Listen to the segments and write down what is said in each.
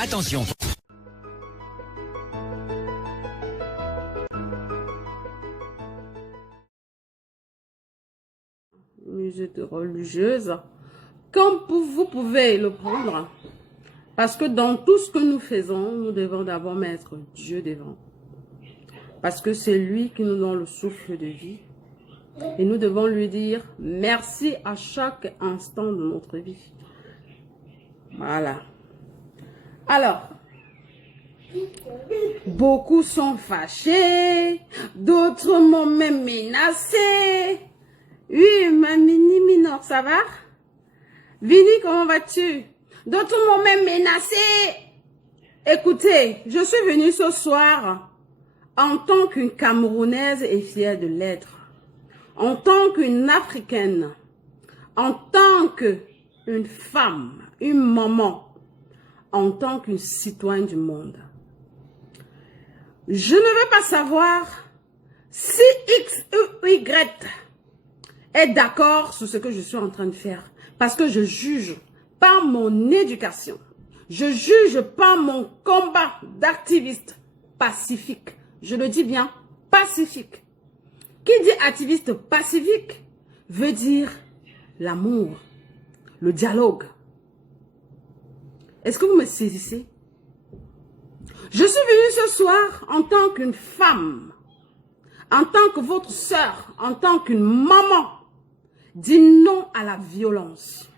Attention. Musée de religieuse, comme vous pouvez le prendre, parce que dans tout ce que nous faisons, nous devons d'abord mettre Dieu devant. Parce que c'est lui qui nous donne le souffle de vie. Et nous devons lui dire merci à chaque instant de notre vie. Voilà. Alors, beaucoup sont fâchés, d'autres m'ont même menacé. Oui, ma mini minor, ça va? Vini, comment vas-tu? D'autres m'ont même menacé. Écoutez, je suis venue ce soir en tant qu'une Camerounaise et fière de l'être, en tant qu'une Africaine, en tant qu'une femme, une maman, en tant qu'une citoyenne du monde. Je ne veux pas savoir si X ou Y est d'accord sur ce que je suis en train de faire. Parce que je juge par mon éducation. Je juge par mon combat d'activiste pacifique. Je le dis bien, pacifique. Qui dit activiste pacifique veut dire l'amour, le dialogue. Est-ce que vous me saisissez? Je suis venue ce soir en tant qu'une femme, en tant que votre sœur, en tant qu'une maman. Dis non à la violence.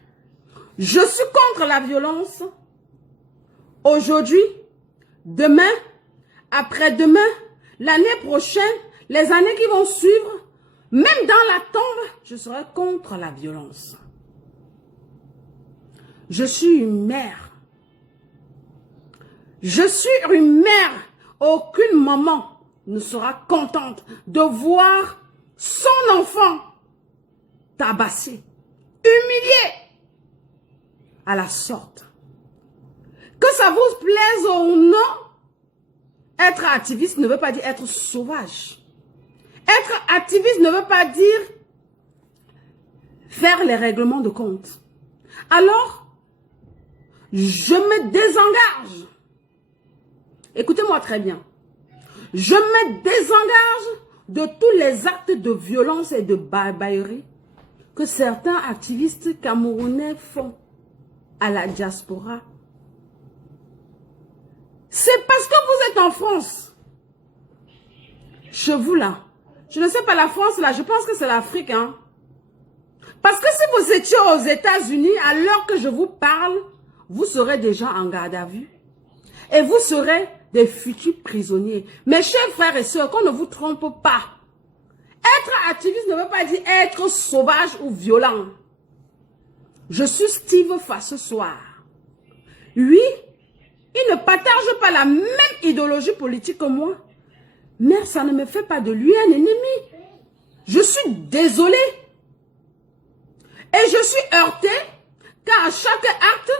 Je suis contre la violence. Aujourd'hui, demain, après-demain, l'année prochaine, les années qui vont suivre, même dans la tombe, je serai contre la violence. Je suis une mère. Je suis une mère. Aucune maman ne sera contente de voir son enfant tabassé, humilié à la sorte. Que ça vous plaise ou non, être activiste ne veut pas dire être sauvage. Être activiste ne veut pas dire faire les règlements de compte. Alors, je me désengage. Écoutez-moi très bien. Je me désengage de tous les actes de violence et de barbarie que certains activistes camerounais font à la diaspora. C'est parce que vous êtes en France. Chez vous là. Je ne sais pas la France là, je pense que c'est l'Afrique. Hein? Parce que si vous étiez aux États-Unis, à l'heure que je vous parle, vous serez déjà en garde à vue. Et vous serez des futurs prisonniers. Mes chers frères et sœurs, qu'on ne vous trompe pas. Être activiste ne veut pas dire être sauvage ou violent. Je suis Steve Fa ce soir. Oui, il ne partage pas la même idéologie politique que moi. Mais ça ne me fait pas de lui un ennemi. Je suis désolée. Et je suis heurtée car à chaque acte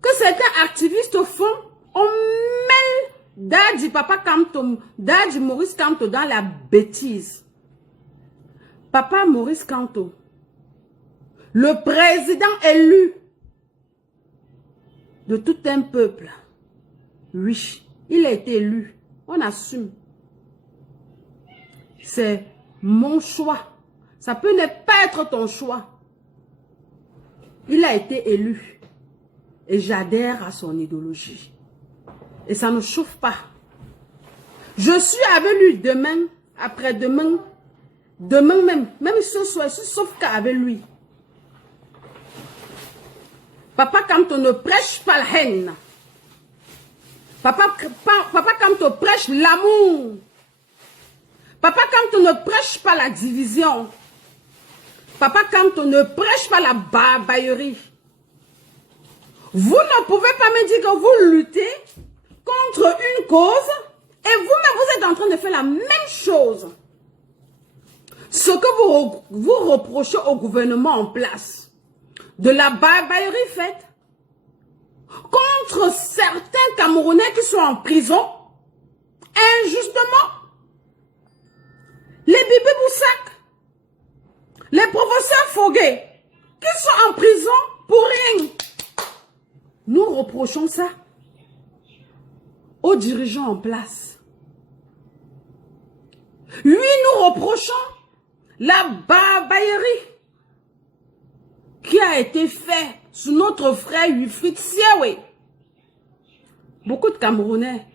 que certains activistes font, on mêle Daddy Papa Kamto, Daddy Maurice Kamto dans la bêtise. Papa Maurice Kamto, le président élu de tout un peuple. Oui, il a été élu. On assume. C'est mon choix. Ça peut ne pas être ton choix. Il a été élu. Et j'adhère à son idéologie. Et ça ne chauffe pas. Je suis avec lui demain, après-demain, demain même ce soir, je suis sauf qu'avec lui. Papa, quand on ne prêche pas la haine, papa quand on prêche l'amour, papa, quand on ne prêche pas la division, papa, quand on ne prêche pas la barbarie, vous ne pouvez pas me dire que vous luttez contre une cause et vous-même vous êtes en train de faire la même chose. Ce que vous reprochez au gouvernement en place, de la barbarie faite contre certains Camerounais qui sont en prison, injustement, les Bibi Boussak, les professeurs Foguet, qui sont en prison pour rien. Nous reprochons ça. aux dirigeants en place. Lui, nous reprochons la barbarie qui a été faite sur notre frère Wilfried Siawe. Beaucoup de Camerounais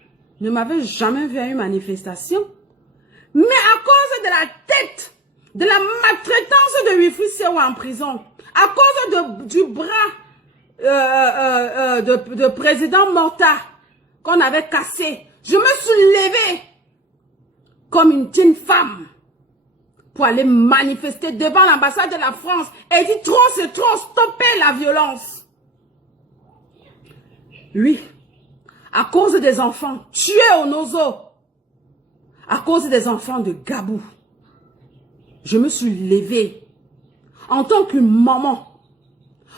ne m'avaient jamais vu à une manifestation. Mais à cause de la tête, de la maltraitance de Wilfried Siawe en prison, à cause du bras de président Morta qu'on avait cassé, je me suis levée comme une jeune femme pour aller manifester devant l'ambassade de la France et dire trop c'est trop, stoppez la violence. Oui, à cause des enfants tués au Nozo, à cause des enfants de Gabou, je me suis levée en tant qu'une maman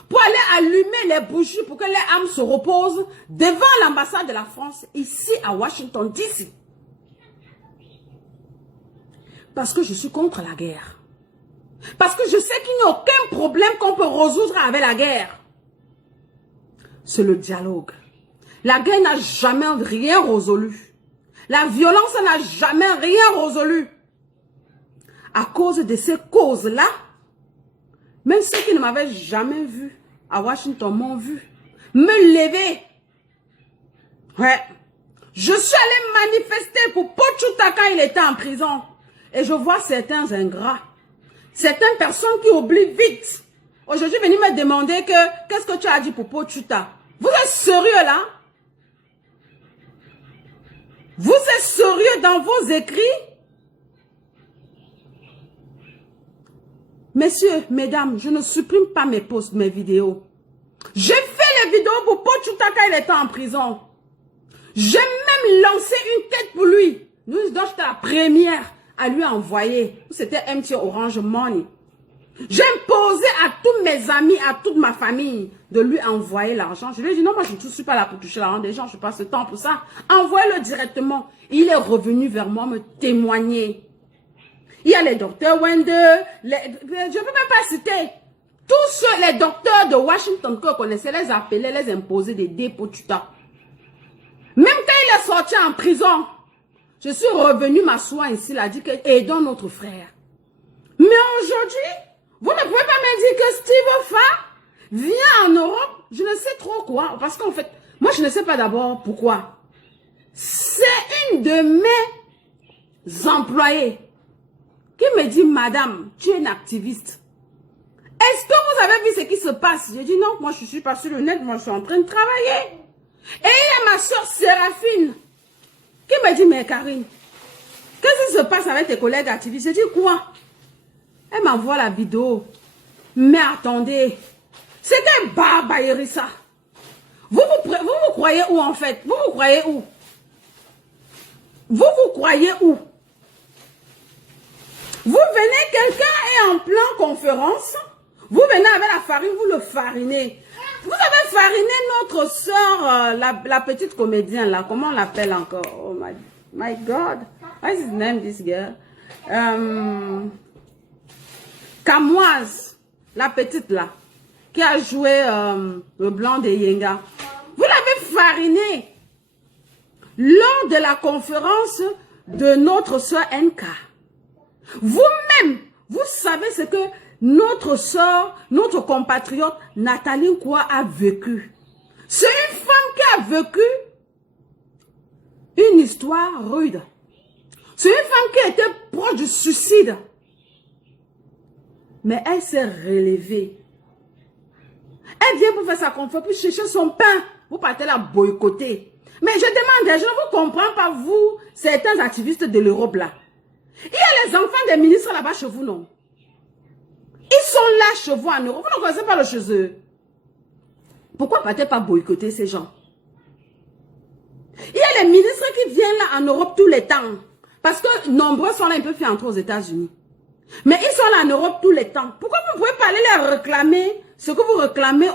pour aller allumer les bougies pour que les âmes se reposent devant l'ambassade de la France ici à Washington DC. Parce que je suis contre la guerre. Parce que je sais qu'il n'y a aucun problème qu'on peut résoudre avec la guerre. C'est le dialogue. La guerre n'a jamais rien résolu. La violence n'a jamais rien résolu. À cause de ces causes-là, même ceux qui ne m'avaient jamais vu à Washington m'ont vu me lever. Ouais. Je suis allée manifester pour Pochuta quand il était en prison. Et je vois certains ingrats, certaines personnes qui oublient vite. Aujourd'hui, venir me demander qu'est-ce que tu as dit pour Pochuta. Vous êtes sérieux là? Vous êtes sérieux dans vos écrits? Messieurs, mesdames, je ne supprime pas mes posts, mes vidéos. J'ai fait les vidéos pour Pochuta quand il était en prison. J'ai même lancé une quête pour lui. Donc j'étais la première à lui envoyer. C'était MTN Orange Money. J'ai imposé à tous mes amis, à toute ma famille, de lui envoyer l'argent. Je lui ai dit, non, moi je ne suis pas là pour toucher l'argent des gens, je passe le temps pour ça. Envoyez-le directement. Il est revenu vers moi me témoigner. Il y a les docteurs Wende, je ne peux même pas citer. Tous les docteurs de Washington que vous connaissez, les appeler, les imposer des dépôts tuta. Même quand il est sorti en prison, je suis revenu m'asseoir ici, il a dit que aidons notre frère. Mais aujourd'hui, vous ne pouvez pas me dire que Steve Fa vient en Europe, je ne sais trop quoi, parce qu'en fait, moi je ne sais pas d'abord pourquoi. C'est une de mes employés qui me dit, madame, tu es une activiste. Est-ce que vous avez vu ce qui se passe? Je dis non, moi je suis pas sur le net, moi je suis en train de travailler. Et il y a ma soeur Séraphine qui me dit, mais Karine, qu'est-ce qui se passe avec tes collègues activistes? Je dis quoi? Elle m'envoie la vidéo. Mais attendez, c'est quelle barbarie ça? Vous croyez où en fait? Vous croyez où? Vous croyez où? Vous venez, quelqu'un est en plein conférence, vous venez avec la farine, vous le farinez. Vous avez fariné notre soeur, la petite comédienne là, comment on l'appelle encore? Oh my God, what is his name, this girl? Camoise, la petite là, qui a joué le blanc de Yenga. Vous l'avez fariné lors de la conférence de notre soeur NK. Vous-même, vous savez ce que notre soeur, notre compatriote Nathalie Nkwa a vécu. C'est une femme qui a vécu une histoire rude. C'est une femme qui était proche du suicide. Mais elle s'est relevée. Elle vient pour faire sa conférence, pour chercher son pain. Vous partez la boycotter. Mais je demande, je ne vous comprends pas, vous, certains activistes de l'Europe là. Il y a les enfants des ministres là-bas chez vous, non? Ils sont là chez vous en Europe. Vous ne connaissez pas le chez eux. Pourquoi partez pas boycotter ces gens? Il y a les ministres qui viennent là en Europe tous les temps. Parce que nombreux sont là un peu fait entrer aux États-Unis. Mais ils sont là en Europe tous les temps. Pourquoi vous ne pouvez pas aller leur réclamer ce que vous réclamez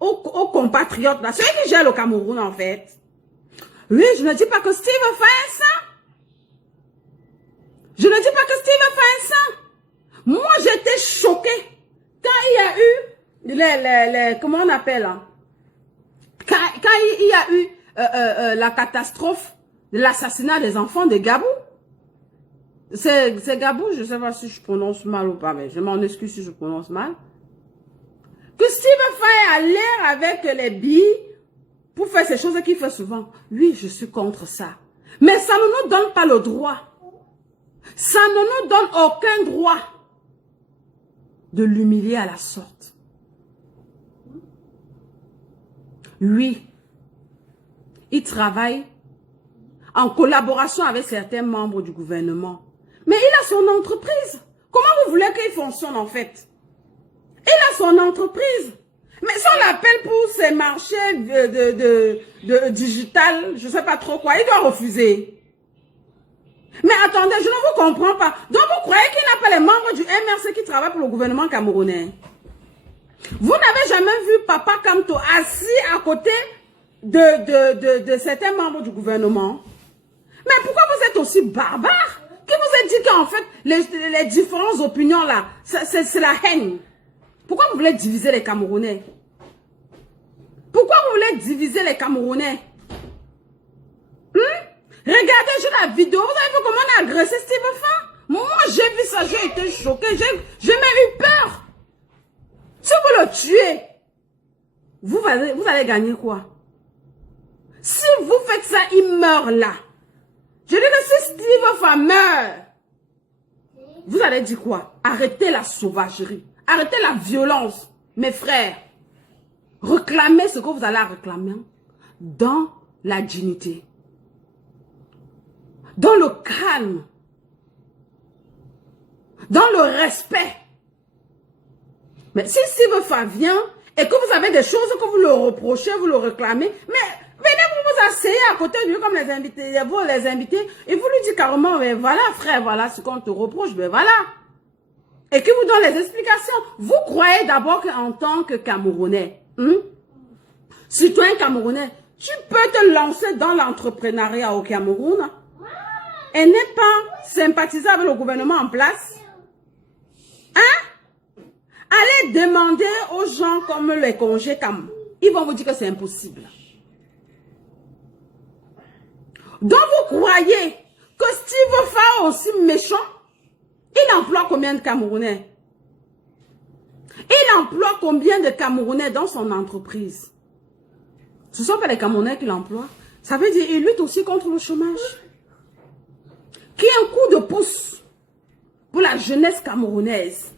aux compatriotes là? Ceux qui gèrent le Cameroun en fait. Oui, je ne dis pas que Steve fait ça. Je ne dis pas que Steve fait ça. Moi, j'étais choquée quand il y a eu comment on appelle hein? Quand il y a eu la catastrophe de l'assassinat des enfants de Gabou. C'est Gabou, je ne sais pas si je prononce mal ou pas, mais je m'en excuse si je prononce mal. Que Steve Faye a l'air avec les billes pour faire ces choses qu'il fait souvent. Oui, je suis contre ça. Mais ça ne nous donne pas le droit. Ça ne nous donne aucun droit de l'humilier à la sorte. Oui, il travaille en collaboration avec certains membres du gouvernement. Mais il a son entreprise. Comment vous voulez qu'il fonctionne en fait? Il a son entreprise. Mais si on l'appelle pour ses marchés de digital, je ne sais pas trop quoi, il doit refuser. Mais attendez, je ne vous comprends pas. Donc vous croyez qu'il n'a pas les membres du MRC qui travaillent pour le gouvernement camerounais? Vous n'avez jamais vu Papa Kamto assis à côté de certains membres du gouvernement? Mais pourquoi vous êtes aussi barbare? Qui vous a dit qu'en fait, les différentes opinions là, c'est la haine? Pourquoi vous voulez diviser les Camerounais? Pourquoi vous voulez diviser les Camerounais? Regardez, j'ai la vidéo. Vous avez vu comment on a agressé Steve Faye? Moi, j'ai vu ça, j'ai été choqué. J'ai même eu peur. Si vous le tuez, vous allez gagner quoi? Si vous faites ça, il meurt là. Je dis que si Steve Faye meurt, vous allez dire quoi? Arrêtez la sauvagerie. Arrêtez la violence. Mes frères, réclamez ce que vous allez réclamer dans la dignité. Dans le calme. Dans le respect. Mais si Steve Faye vient et que vous avez des choses que vous le reprochez, vous le réclamez, mais venez vous asseyez à côté de lui comme les invités, vous les invités, et vous lui dites carrément, mais voilà frère, voilà ce qu'on te reproche, mais voilà. Et qui vous donne les explications. Vous croyez d'abord qu'en tant que Camerounais, citoyen camerounais, tu peux te lancer dans l'entrepreneuriat au Cameroun et n'est pas sympathiser avec le gouvernement en place? Hein? Allez demander aux gens comme les congés Cam. Ils vont vous dire que c'est impossible. Donc vous croyez que Steve Faye aussi méchant? Il emploie combien de Camerounais? Il emploie combien de Camerounais dans son entreprise? Ce ne sont pas les Camerounais qui l'emploient. Ça veut dire qu'il lutte aussi contre le chômage. Qui est un coup de pouce pour la jeunesse camerounaise.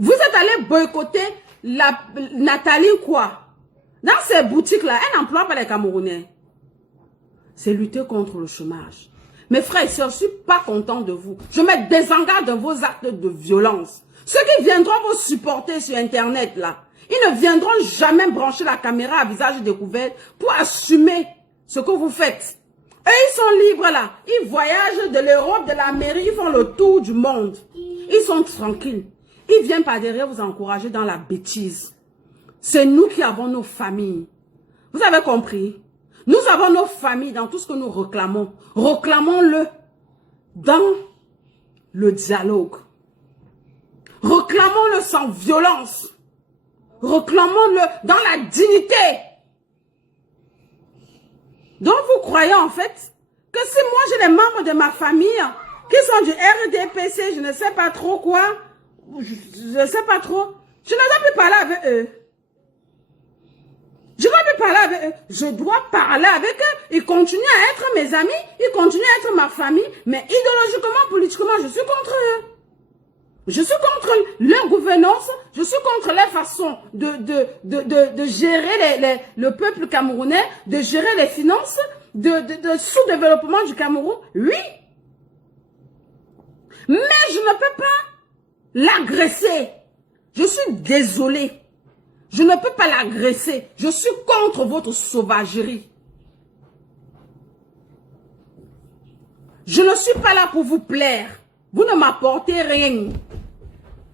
Vous êtes allé boycotter Nathalie quoi? Dans ces boutiques-là, elle n'emploie pas les Camerounais. C'est lutter contre le chômage. Mes frères et sœurs, je ne suis pas content de vous. Je me désengage de vos actes de violence. Ceux qui viendront vous supporter sur Internet, là, ils ne viendront jamais brancher la caméra à visage découvert pour assumer ce que vous faites. Eux, ils sont libres, là. Ils voyagent de l'Europe, de l'Amérique, ils font le tour du monde. Ils sont tranquilles. Ils viennent par derrière vous encourager dans la bêtise. C'est nous qui avons nos familles. Vous avez compris? Nous avons nos familles dans tout ce que nous réclamons. Réclamons-le dans le dialogue. Réclamons-le sans violence. Réclamons-le dans la dignité. Donc vous croyez en fait que si moi j'ai des membres de ma famille qui sont du RDPC, je ne sais pas trop quoi, je ne sais pas trop, je ne dois plus parler avec eux. Je ne dois plus parler avec eux. Je dois parler avec eux. Ils continuent à être mes amis. Ils continuent à être ma famille. Mais idéologiquement, politiquement, je suis contre eux. Je suis contre leur gouvernance. Je suis contre leur façon de gérer le peuple camerounais, de gérer les finances, de sous-développement du Cameroun. Oui. Mais je ne peux pas l'agresser. Je suis désolée. Je ne peux pas l'agresser. Je suis contre votre sauvagerie. Je ne suis pas là pour vous plaire. Vous ne m'apportez rien.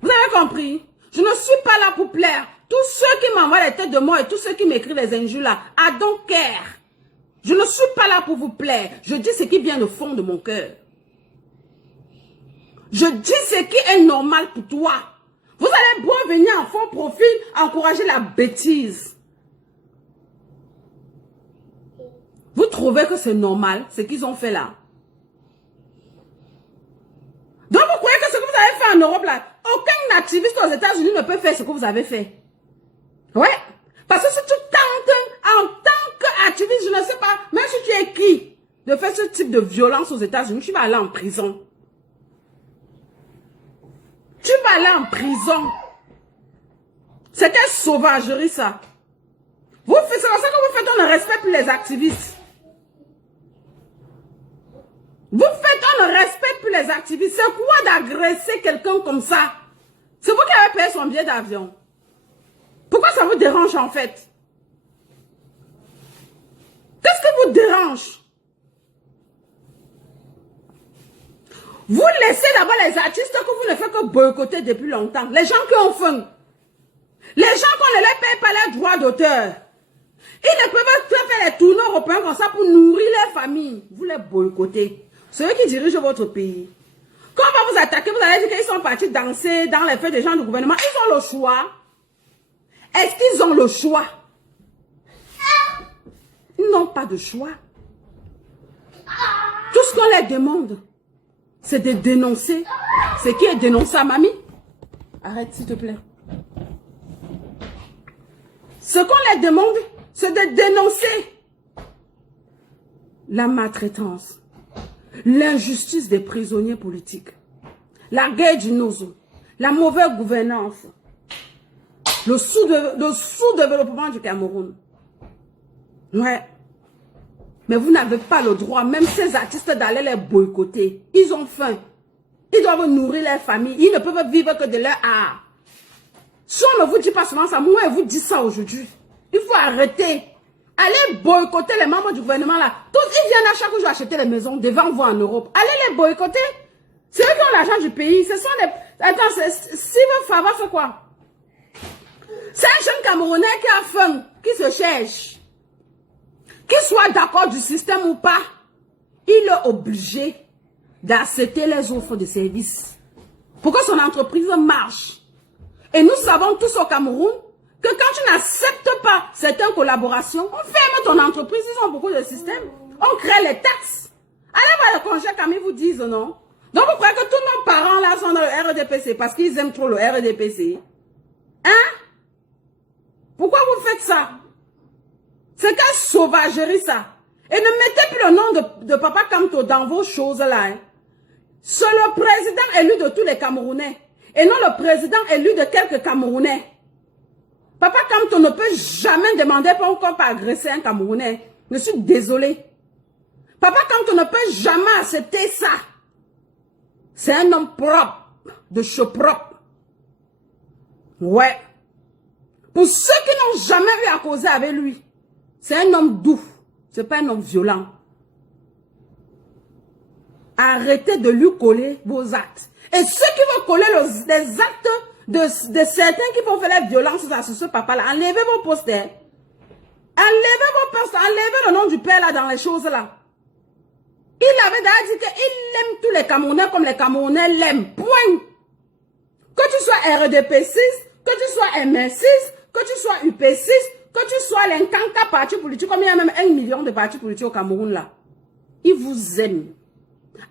Vous avez compris? Je ne suis pas là pour plaire. Tous ceux qui m'envoient les têtes de mort et tous ceux qui m'écrivent les injures là, I don't care. Je ne suis pas là pour vous plaire. Je dis ce qui vient au fond de mon cœur. Je dis ce qui est normal pour toi. Vous allez bien venir en faux profil, encourager la bêtise. Vous trouvez que c'est normal, ce qu'ils ont fait là? Donc vous croyez que ce que vous avez fait en Europe là, aucun activiste aux États-Unis ne peut faire ce que vous avez fait? Ouais. Parce que si tu tentes, en tant qu'activiste, je ne sais pas, même si tu es qui, de faire ce type de violence aux États-Unis, tu vas aller en prison. Tu vas aller en prison. C'est quelle sauvagerie ça. C'est comme ça que vous faites, on ne respecte plus les activistes. Vous faites, on ne respecte plus les activistes. C'est quoi d'agresser quelqu'un comme ça? C'est vous qui avez payé son billet d'avion. Pourquoi ça vous dérange en fait? Qu'est-ce qui vous dérange? Vous laissez d'abord les artistes que vous ne faites que boycotter depuis longtemps. Les gens qui ont faim. Les gens qu'on ne les paye pas les droits d'auteur. Ils ne peuvent pas faire les tournois européens comme ça pour nourrir les familles. Vous les boycottez. Ceux qui dirigent votre pays. Quand on va vous attaquer, vous allez dire qu'ils sont partis danser dans les fêtes des gens du gouvernement. Ils ont le choix. Est-ce qu'ils ont le choix? Ils n'ont pas de choix. Tout ce qu'on leur demande, c'est de dénoncer. C'est qui est dénoncé à mamie? Arrête s'il te plaît. Ce qu'on leur demande, c'est de dénoncer la maltraitance, l'injustice des prisonniers politiques, la guerre du Nozo, la mauvaise gouvernance, le sous-développement du Cameroun. Ouais. Mais vous n'avez pas le droit, même ces artistes, d'aller les boycotter. Ils ont faim. Ils doivent nourrir leur famille. Ils ne peuvent vivre que de leur art. Si on ne vous dit pas souvent ça, moi, je vous dis ça aujourd'hui. Il faut arrêter. Allez boycotter les membres du gouvernement là. Tous, ils viennent à chaque jour acheter les maisons devant vous en Europe. Allez les boycotter. C'est eux qui ont l'argent du pays. Ce sont les... Attends, Steven Fava fait quoi? C'est un jeune Camerounais qui a faim, qui se cherche. Qu'il soit d'accord du système ou pas, il est obligé d'accepter les offres de services pour que son entreprise marche. Et nous savons tous au Cameroun que quand tu n'acceptes pas certaines collaborations, on ferme ton entreprise. Ils ont beaucoup de systèmes. On crée les taxes. Allez voir le congé comme ils vous disent, non? Donc vous croyez que tous nos parents là sont dans le RDPC parce qu'ils aiment trop le RDPC? Hein? Pourquoi vous faites ça? C'est quelle sauvagerie ça. Et ne mettez plus le nom de Papa Kamto dans vos choses là. Hein. C'est le président élu de tous les Camerounais. Et non le président élu de quelques Camerounais. Papa Kamto ne peut jamais demander pourquoi pas agresser un Camerounais. Je suis désolée. Papa Kamto ne peut jamais accepter ça. C'est un homme propre, de cheveux propres. Ouais. Pour ceux qui n'ont jamais eu à causer avec lui, c'est un homme doux. C'est pas un homme violent. Arrêtez de lui coller vos actes. Et ceux qui vont coller les actes de certains qui vont faire la violence sur ce papa-là, enlevez vos posters. Enlevez vos posters, enlevez le nom du père là dans les choses là. Il avait d'ailleurs dit qu'il aime tous les Camerounais comme les Camerounais l'aiment. Point. Que tu sois RDP6, que tu sois MR6, que tu sois UP6, que tu sois l'incanca parti politique, comme il y a même 1 million de partis politiques au Cameroun là. Il vous aime.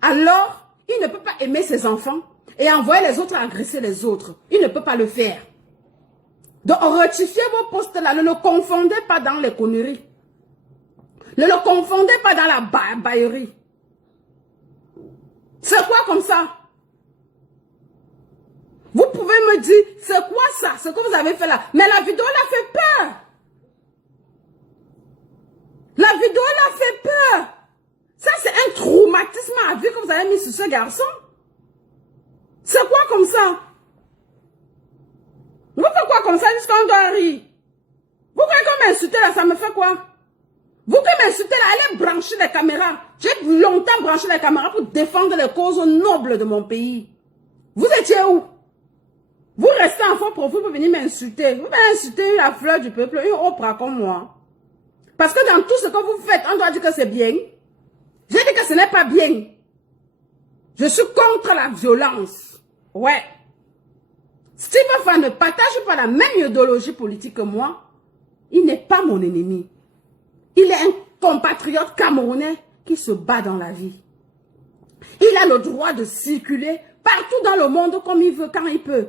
Alors, il ne peut pas aimer ses enfants et envoyer les autres agresser les autres. Il ne peut pas le faire. Donc, rectifiez vos postes là. Ne le confondez pas dans les conneries. Ne le confondez pas dans la baillerie. C'est quoi comme ça? Vous pouvez me dire, c'est quoi ça? Ce que vous avez fait là. Mais la vidéo l'a fait peur. La vidéo l'a fait peur. Ça, c'est un traumatisme à vie que vous avez mis sur ce garçon. C'est quoi comme ça? Vous faites quoi comme ça jusqu'à on doit rire? Vous croyez qu'on m'insulte là, ça me fait quoi? Vous qui m'insultez là, allez brancher les caméras. J'ai longtemps branché les caméras pour défendre les causes nobles de mon pays. Vous étiez où? Vous restez en faux profil pour venir m'insulter. Vous m'insultez la fleur du peuple, une Oprah comme moi. Parce que dans tout ce que vous faites, on doit dire que c'est bien. J'ai dit que ce n'est pas bien. Je suis contre la violence. Ouais. Steve Fan ne partage pas la même idéologie politique que moi. Il n'est pas mon ennemi. Il est un compatriote camerounais qui se bat dans la vie. Il a le droit de circuler partout dans le monde comme il veut, quand il peut.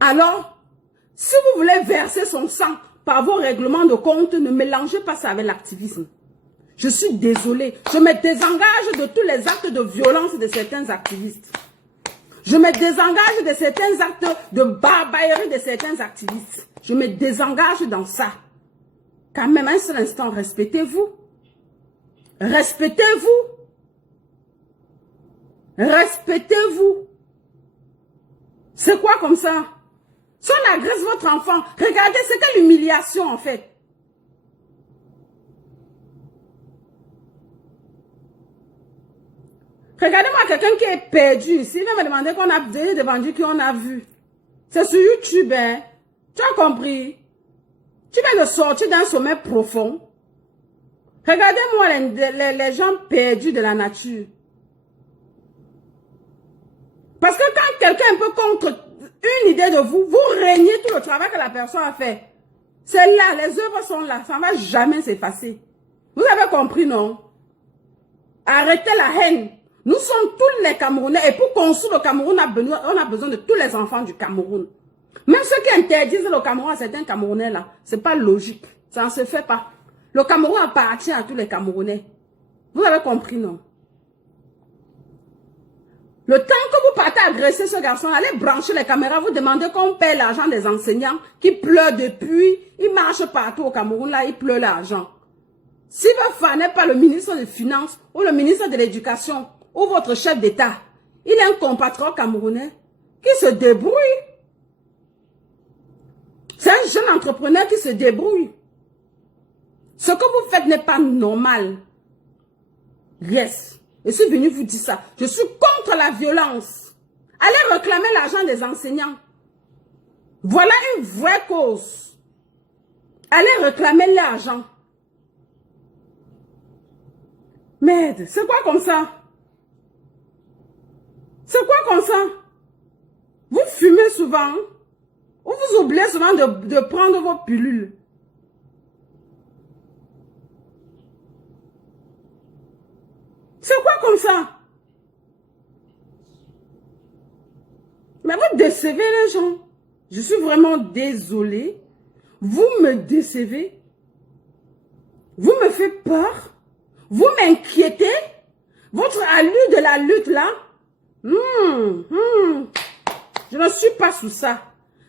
Alors, si vous voulez verser son sang par vos règlements de compte, ne mélangez pas ça avec l'activisme. Je suis désolée, je me désengage de tous les actes de violence de certains activistes. Je me désengage de certains actes de barbarie de certains activistes. Je me désengage dans ça. Quand même, un seul instant, respectez-vous. Respectez-vous. Respectez-vous. C'est quoi comme ça? Si on agresse votre enfant, regardez, c'est quelle humiliation en fait. Regardez-moi quelqu'un qui est perdu ici. Il va me demander qu'on a devant qu'on a vu. C'est sur YouTube, hein. Tu as compris? Tu viens de sortir d'un sommet profond. Regardez-moi les gens perdus de la nature. Parce que quand quelqu'un est un peu contre une idée de vous, vous régnez tout le travail que la personne a fait. C'est là, les œuvres sont là. Ça ne va jamais s'effacer. Vous avez compris, non? Arrêtez la haine. Nous sommes tous les Camerounais. Et pour construire le Cameroun, on a besoin de tous les enfants du Cameroun. Même ceux qui interdisent le Cameroun à certains Camerounais là, c'est pas logique. Ça ne se fait pas. Le Cameroun appartient à tous les Camerounais. Vous avez compris, non? Le temps que vous partez agresser ce garçon, allez brancher les caméras, vous demandez qu'on paie l'argent des enseignants qui pleurent depuis. Ils marchent partout au Cameroun, là, ils pleurent l'argent. Si votre fan n'est pas le ministre des Finances ou le ministre de l'Éducation ou votre chef d'État, il est un compatriote camerounais qui se débrouille. C'est un jeune entrepreneur qui se débrouille. Ce que vous faites n'est pas normal. Yes. Je suis venu vous dire ça. Je suis contre la violence. Allez réclamer l'argent des enseignants. Voilà une vraie cause. Allez réclamer l'argent. Merde, c'est quoi comme ça? C'est quoi comme ça? Vous fumez souvent, ou vous oubliez souvent de prendre vos pilules. C'est quoi comme ça? Mais vous décevez les gens. Je suis vraiment désolée. Vous me décevez. Vous me faites peur. Vous m'inquiétez. Votre allure de la lutte là. Je ne suis pas sous ça.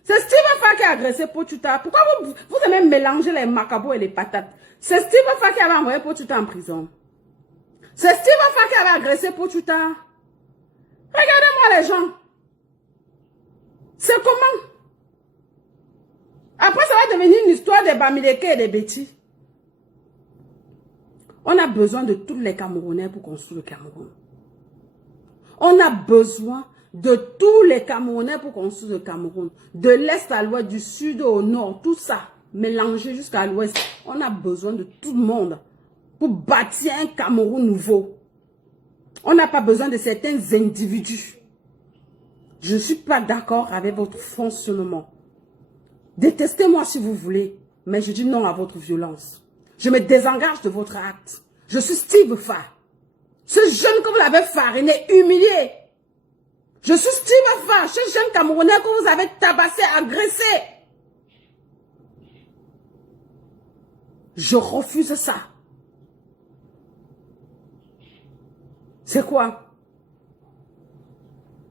C'est Steve Fa qui a agressé Pochuta. Pourquoi vous aimez mélanger les macabos et les patates? C'est Steve Fa qui avait envoyé Pochuta en prison. C'est Steve Fa qui avait agressé Pochuta. Regardez-moi les gens. C'est comment? Après, ça va devenir une histoire des Bamileke et des Betty. On a besoin de tous les Camerounais pour construire le Cameroun. On a besoin de tous les Camerounais pour construire le Cameroun. De l'Est à l'Ouest, du Sud au Nord, tout ça, mélangé jusqu'à l'Ouest. On a besoin de tout le monde pour bâtir un Cameroun nouveau. On n'a pas besoin de certains individus. Je ne suis pas d'accord avec votre fonctionnement. Détestez-moi si vous voulez, mais je dis non à votre violence. Je me désengage de votre acte. Je suis Steve Fa. Ce jeune que vous l'avez fariné, humilié. Je suis Steve Fa, ce jeune Camerounais que vous avez tabassé, agressé. Je refuse ça. C'est quoi?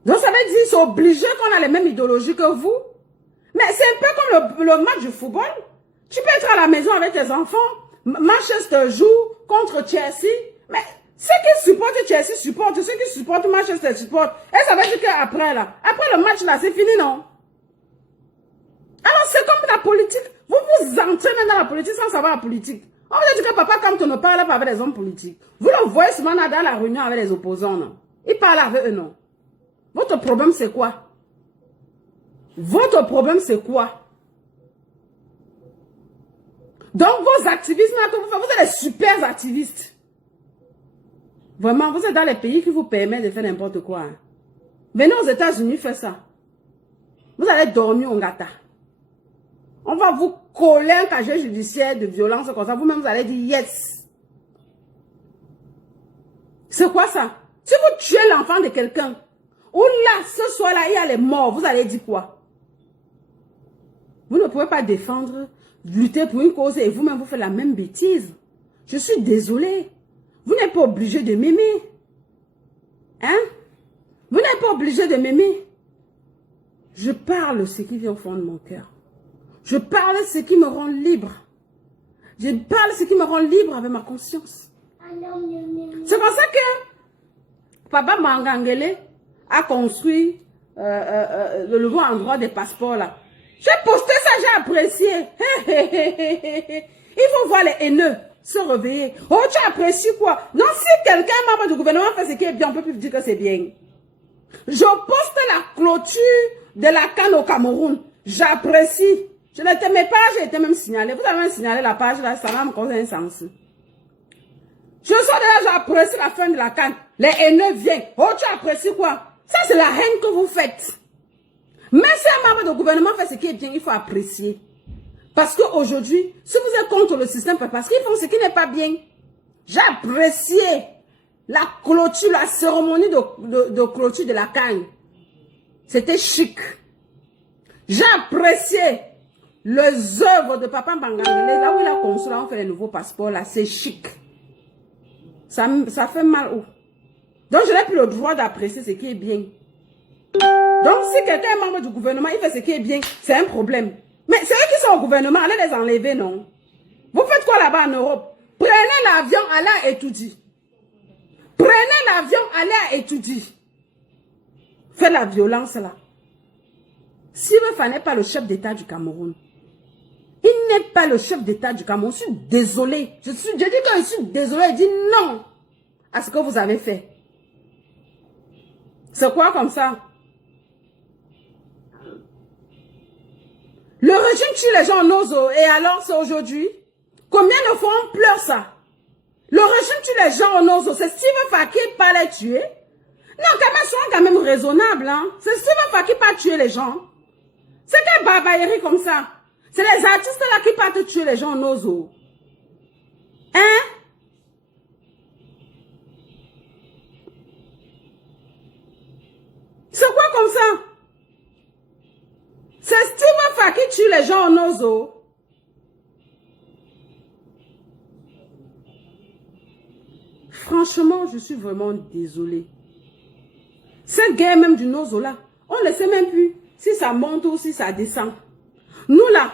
Donc ça veut dire c'est obligé qu'on a les mêmes idéologies que vous? Mais c'est un peu comme le match de football. Tu peux être à la maison avec tes enfants. Manchester joue contre Chelsea. Mais ceux qui supportent Chelsea supportent. Ceux qui supportent Manchester supportent. Et ça veut dire qu'après là, après le match là, c'est fini, non? Alors c'est comme la politique. Vous vous entraînez dans la politique sans savoir la politique. On vous dit que papa, quand on ne parle pas avec les hommes politiques, vous le voyez souvent dans la réunion avec les opposants, non? Il parle avec eux, non? Votre problème, c'est quoi? Votre problème, c'est quoi? Donc, vos activistes, vous êtes des super activistes. Vraiment, vous êtes dans les pays qui vous permettent de faire n'importe quoi. Hein. Venez aux États-Unis, faites ça. Vous allez dormir au gâteau. On va vous coller un casier judiciaire de violence comme ça, vous-même, vous allez dire yes. C'est quoi ça? Si vous tuez l'enfant de quelqu'un, ou là, ce soir-là, il y a les morts, vous allez dire quoi? Vous ne pouvez pas défendre, lutter pour une cause et vous-même, vous faites la même bêtise. Je suis désolée. Vous n'êtes pas obligé de m'aimer. Hein? Vous n'êtes pas obligé de m'aimer. Je parle ce qui vient au fond de mon cœur. Je parle ce qui me rend libre. Je parle ce qui me rend libre avec ma conscience. C'est pour ça que Papa Mangangele a construit le nouveau endroit des passeports là. J'ai posté ça, j'ai apprécié. Il faut voir les haineux se réveiller. Oh, tu apprécies quoi? Non, si quelqu'un, membre du gouvernement, fait ce qui est bien, on peut plus dire que c'est bien. Je poste la clôture de la canne au Cameroun. J'apprécie. Je n'étais mes pages, j'ai été même signalé. Vous avez même signalé la page là, ça va me causer un sens. Je sors de là, j'apprécie la fin de la canne. Les haineux viennent. Oh, tu apprécies quoi? Ça, c'est la haine que vous faites. Mais si un membre du gouvernement fait ce qui est bien, il faut apprécier. Parce qu'aujourd'hui, si vous êtes contre le système, c'est parce qu'ils font ce qui n'est pas bien. J'ai apprécié la clôture, la cérémonie de clôture de la canne. C'était chic. J'ai apprécié les œuvres de Papa Mangangele, là où il a construit, on fait les nouveaux passeports, là, c'est chic. Ça fait mal où? Donc, je n'ai plus le droit d'apprécier ce qui est bien. Donc, si quelqu'un est membre du gouvernement, il fait ce qui est bien, c'est un problème. Mais c'est eux qui sont au gouvernement, allez les enlever, non? Vous faites quoi là-bas en Europe? Prenez l'avion, allez à étudier. Prenez l'avion, allez à étudier. Faites la violence là. Sirlefa n'est pas le chef d'État du Cameroun. Il n'est pas le chef d'État du Cameroun. Je suis désolée. Je dis que je suis désolée. Il dit non à ce que vous avez fait. C'est quoi comme ça? Le régime tue les gens en Ozo. Et alors, c'est aujourd'hui? Combien de fois on pleure ça? Le régime tue les gens en Ozo. C'est Sirlefa qui pas les tuer? Non, quand même, soyons quand même raisonnables. Hein? C'est Sirlefa qui pas tuer les gens. C'est quelle barbarie comme ça? C'est les artistes là qui partent tuer les gens en Ozo. Hein? C'est quoi comme ça? C'est Sirlefa qui tue les gens en Ozo. Franchement, je suis vraiment désolée. Cette guerre même du Ozo là, on ne sait même plus si ça monte ou si ça descend. Nous là,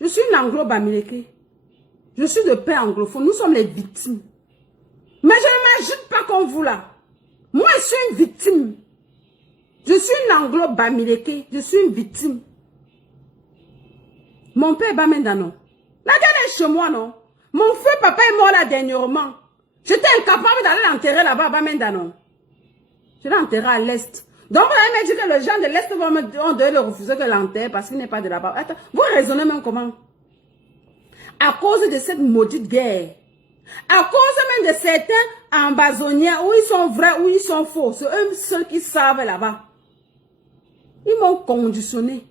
je suis une anglo-bamileke. Je suis de paix anglophone. Nous sommes les victimes. Mais je ne m'agite pas comme vous là. Moi, je suis une victime. Je suis une anglo-bamileke. Je suis une victime. Mon père est Bamendano. La dernière est chez moi, non? Mon feu papa est mort là dernièrement. J'étais incapable d'aller l'enterrer là-bas à Bamendano. Je l'ai enterré à l'est. Donc, vous allez me dire que les gens de l'Est on doit le refuser que l'enterre parce qu'il n'est pas de là-bas. Attends, vous raisonnez même comment? À cause de cette maudite guerre, à cause même de certains ambazoniens, où ils sont vrais, où ils sont faux, c'est eux seuls qui savent là-bas. Ils m'ont conditionné.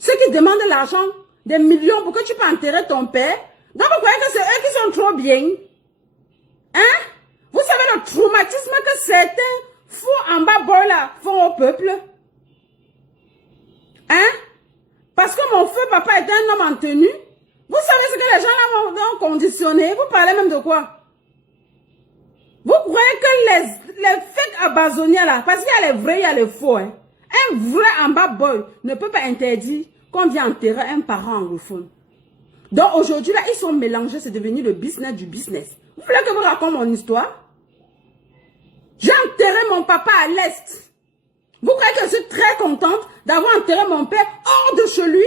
Ceux qui demandent l'argent, des millions pour que tu peux enterrer ton père, donc vous croyez que c'est eux qui sont trop bien? Hein? Vous savez le traumatisme que certains fous en bas boy là font au peuple. Hein? Parce que mon feu papa était un homme en tenue. Vous savez ce que les gens là ont conditionné. Vous parlez même de quoi? Vous croyez que les fake abazoniens là, parce qu'il y a les vrais, il y a les faux. Hein? Un vrai en bas boy ne peut pas interdire qu'on vienne enterrer un parent anglophone. Donc aujourd'hui là, ils sont mélangés, c'est devenu le business du business. Vous voulez que je vous raconte mon histoire? J'ai enterré mon papa à l'Est. Vous croyez que je suis très contente d'avoir enterré mon père hors de chez lui?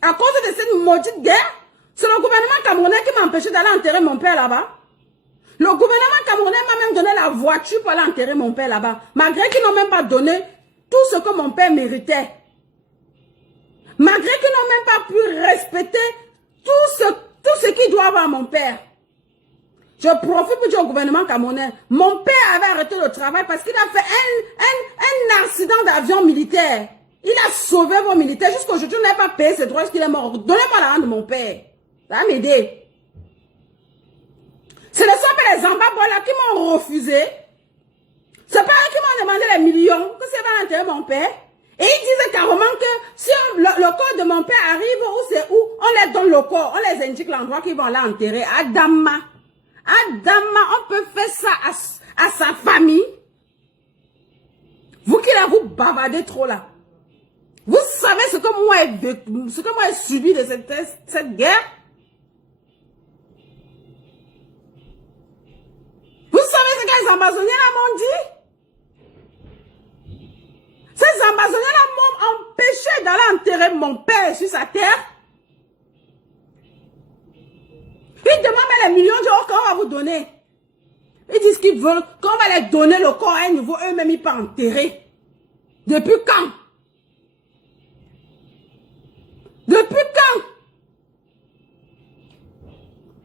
À cause de cette maudite guerre? C'est le gouvernement camerounais qui m'a empêché d'aller enterrer mon père là-bas. Le gouvernement camerounais m'a même donné la voiture pour aller enterrer mon père là-bas. Malgré qu'ils n'ont même pas donné tout ce que mon père méritait. Malgré qu'ils n'ont même pas pu respecter tout ce qu'il doit avoir à mon père. Je profite pour dire au gouvernement camerounais, mon père avait arrêté le travail parce qu'il a fait un accident d'avion militaire. Il a sauvé vos militaires. Jusqu'aujourd'hui, on n'a pas payé ses droits parce qu'il est mort. Donnez-moi l'argent de mon père. Ça va m'aider. Ce ne sont pas les Zambabois qui m'ont refusé. C'est pas eux qui m'ont demandé les millions que c'est pas l'enterrer mon père. Et ils disent carrément que si le corps de mon père arrive où c'est où, on les donne le corps, on les indique l'endroit qu'ils vont aller enterrer. Adama, on peut faire ça à sa famille. Vous qui là, vous bavardez trop là. Vous savez ce que moi j'ai subi de cette guerre? Vous savez ce que les Amazoniens m'ont dit? Ces Amazoniens m'ont empêché d'aller enterrer mon père sur sa terre. Ils demandent les millions d'euros qu'on va vous donner. Ils disent qu'ils veulent qu'on va les donner le corps à un niveau, eux-mêmes ils peuvent enterrer. Depuis quand? Depuis quand?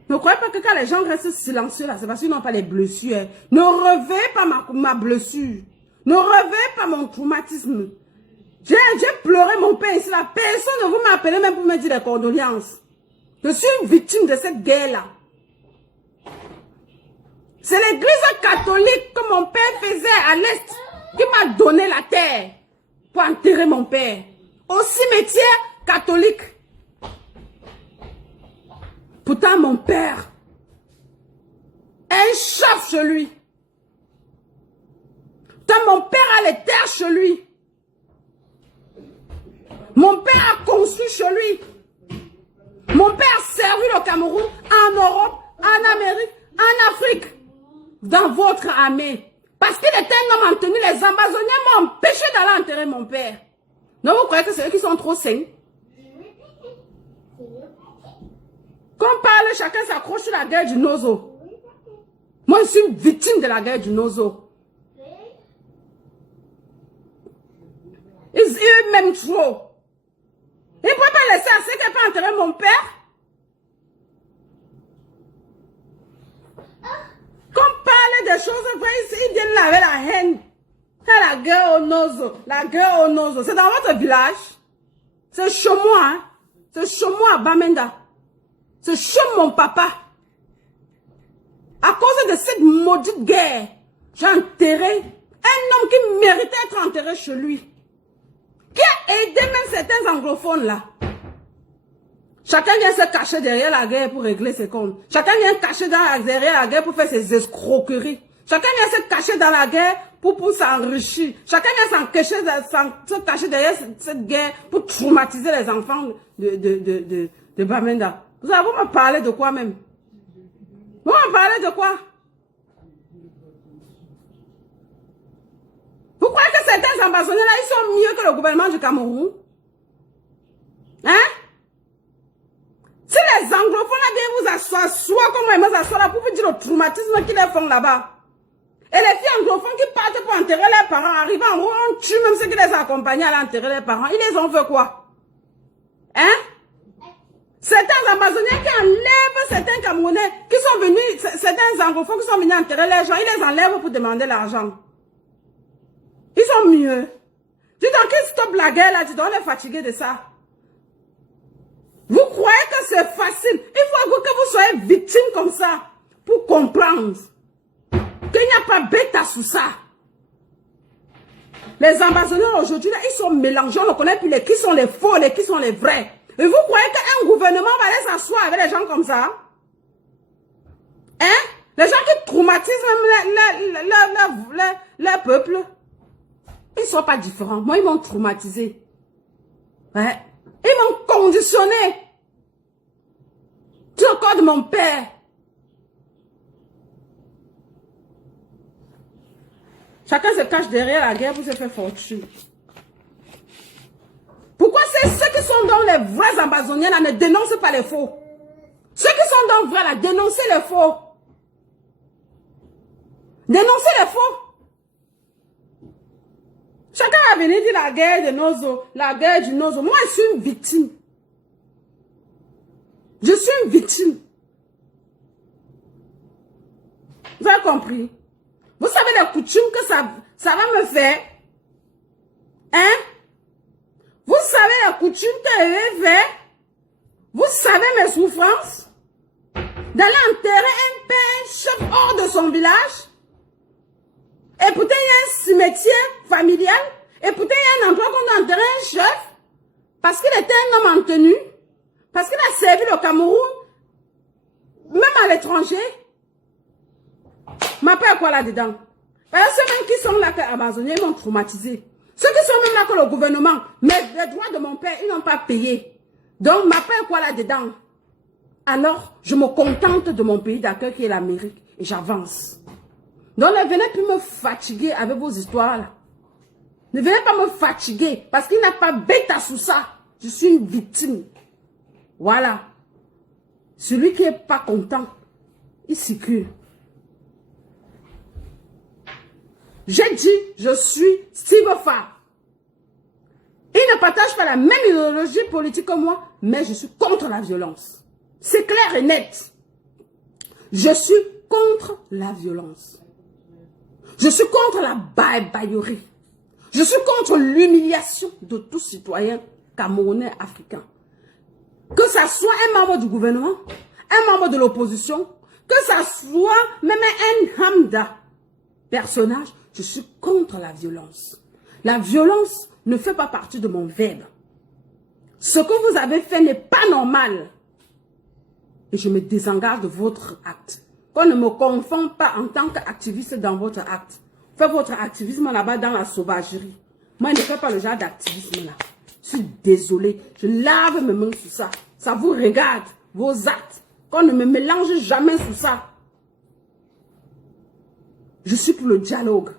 Ne croyez pas que quand les gens restent silencieux là, c'est parce qu'ils n'ont pas les blessures. Ne réveillez pas ma blessure. Ne réveillez pas mon traumatisme. J'ai pleuré mon père ici là. Personne ne vous m'a appelé même pour me dire des condoléances. Je suis une victime de cette guerre-là. C'est l'église catholique que mon père faisait à l'Est qui m'a donné la terre pour enterrer mon père. Au cimetière catholique. Pourtant, mon père a un chef chez lui. Pourtant, mon père a les terres chez lui. Mon père a construit chez lui. Mon père a servi le Cameroun en Europe, en Amérique, en Afrique, dans votre armée. Parce qu'il était un homme entenu, les Amazoniens m'ont empêché d'aller enterrer mon père. Non, vous croyez que c'est eux qui sont trop sains? Quand on parle, chacun s'accroche sur la guerre du Nozo. Moi, je suis une victime de la guerre du Nozo. Ils m'aiment trop. Ils ne peuvent pas laisser assez qu'elle peut enterrer mon père. Quand on parle des choses vraies, ils viennent là avec la haine. C'est la guerre au Nozo. La guerre au Nozo. C'est dans votre village. C'est chez moi. Hein? C'est chez moi à Bamenda. C'est chez mon papa. À cause de cette maudite guerre, j'ai enterré un homme qui méritait d'être enterré chez lui. Qui a aidé même certains anglophones là. Chacun vient se cacher derrière la guerre pour régler ses comptes. Chacun vient se cacher derrière la guerre pour faire ses escroqueries. Chacun vient se cacher dans la guerre pour s'enrichir. Chacun vient se cacher derrière cette guerre pour traumatiser les enfants de Bamenda. Vous allez me parler de quoi même? Vous me parlez de quoi? Vous croyez que certains Amazoniens là, ils sont mieux que le gouvernement du Cameroun? Hein? Si les anglophones là viennent vous asseoir comme moi, ils m'assoient là pour vous dire le traumatisme qu'ils font là-bas. Et les filles anglophones qui partent pour enterrer leurs parents, arrivent en haut, on tue même ceux qui les accompagnent à enterrer leurs parents. Ils les ont fait quoi? Hein? Certains Amazoniens qui enlèvent certains Camerounais qui sont venus, certains anglophones qui sont venus enterrer les gens, ils les enlèvent pour demander l'argent. Ils sont mieux. Tu dois qu'ils stoppent la guerre là, tu dois les fatiguer de ça. Vous croyez que c'est facile? Il faut que vous soyez victime comme ça pour comprendre qu'il n'y a pas bêta sous ça. Les Amazoniens aujourd'hui, ils sont mélangés, on ne connaît plus qui sont les faux, qui sont les vrais. Et vous croyez qu'un gouvernement va aller s'asseoir avec les gens comme ça? Hein? Les gens qui traumatisent même leur peuple. Ils ne sont pas différents. Moi, ils m'ont traumatisé. Ouais. Ils m'ont conditionné. Sur le corps de mon père. Chacun se cache derrière la guerre pour se faire fortune. Pourquoi c'est ceux qui sont dans les vrais Amazoniens là, ne dénoncent pas les faux? Ceux qui sont dans le vrai là, dénoncez les faux. Dénoncez les faux. Chacun va venir dire la guerre de Nozo, la guerre du Nozo. Moi, je suis une victime. Je suis une victime. Vous avez compris? Vous savez les coutumes que ça va me faire? Hein? savez la coutume que j'ai fait. Vous savez mes souffrances. D'aller enterrer un père chef hors de son village. Et pourtant, il y a un cimetière familial. Et pourtant, il y a un endroit qu'on a enterré un chef. Parce qu'il était un homme en tenue. Parce qu'il a servi le Cameroun. Même à l'étranger. Ma peur quoi là-dedans? Parce que ceux même qui sont là que Amazoniens m'ont traumatisé. Ceux qui sont même là que le gouvernement. Mais les droits de mon père, ils n'ont pas payé. Donc, ma peur quoi là-dedans? Alors, je me contente de mon pays d'accueil qui est l'Amérique. Et j'avance. Donc, ne venez plus me fatiguer avec vos histoires là. Ne venez pas me fatiguer. Parce qu'il n'a pas bête sous ça. Je suis une victime. Voilà. Celui qui n'est pas content, il circule. J'ai dit, je suis Steve Farr. Il ne partage pas la même idéologie politique que moi, mais je suis contre la violence. C'est clair et net. Je suis contre la violence. Je suis contre la barbarie. Je suis contre l'humiliation de tout citoyen camerounais africain. Que ça soit un membre du gouvernement, un membre de l'opposition, que ça soit même un hamda personnage, je suis contre la violence. La violence ne fait pas partie de mon verbe. Ce que vous avez fait n'est pas normal. Et je me désengage de votre acte. Qu'on ne me confond pas en tant qu'activiste dans votre acte. Faites votre activisme là-bas dans la sauvagerie. Moi, je ne fais pas le genre d'activisme là. Je suis désolée. Je lave mes mains sur ça. Ça vous regarde, vos actes. Qu'on ne me mélange jamais sur ça. Je suis pour le dialogue.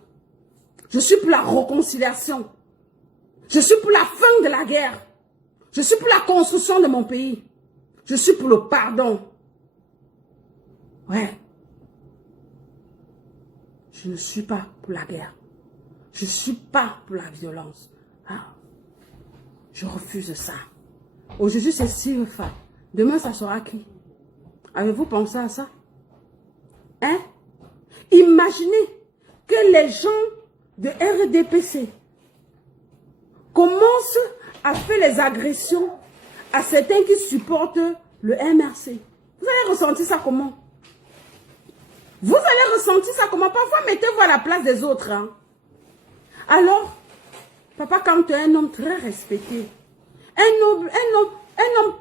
Je suis pour la réconciliation. Je suis pour la fin de la guerre. Je suis pour la construction de mon pays. Je suis pour le pardon. Ouais. Je ne suis pas pour la guerre. Je ne suis pas pour la violence. Ah. Je refuse ça. Aujourd'hui, c'est Sirfa. Demain, ça sera qui? Avez-vous pensé à ça? Hein? Imaginez que les gens de RDPC commencent à faire les agressions à certains qui supportent le MRC. Vous allez ressentir ça comment? Vous allez ressentir ça comment? Parfois, mettez-vous à la place des autres. Hein? Alors, papa, quand tu es un homme très respecté, un homme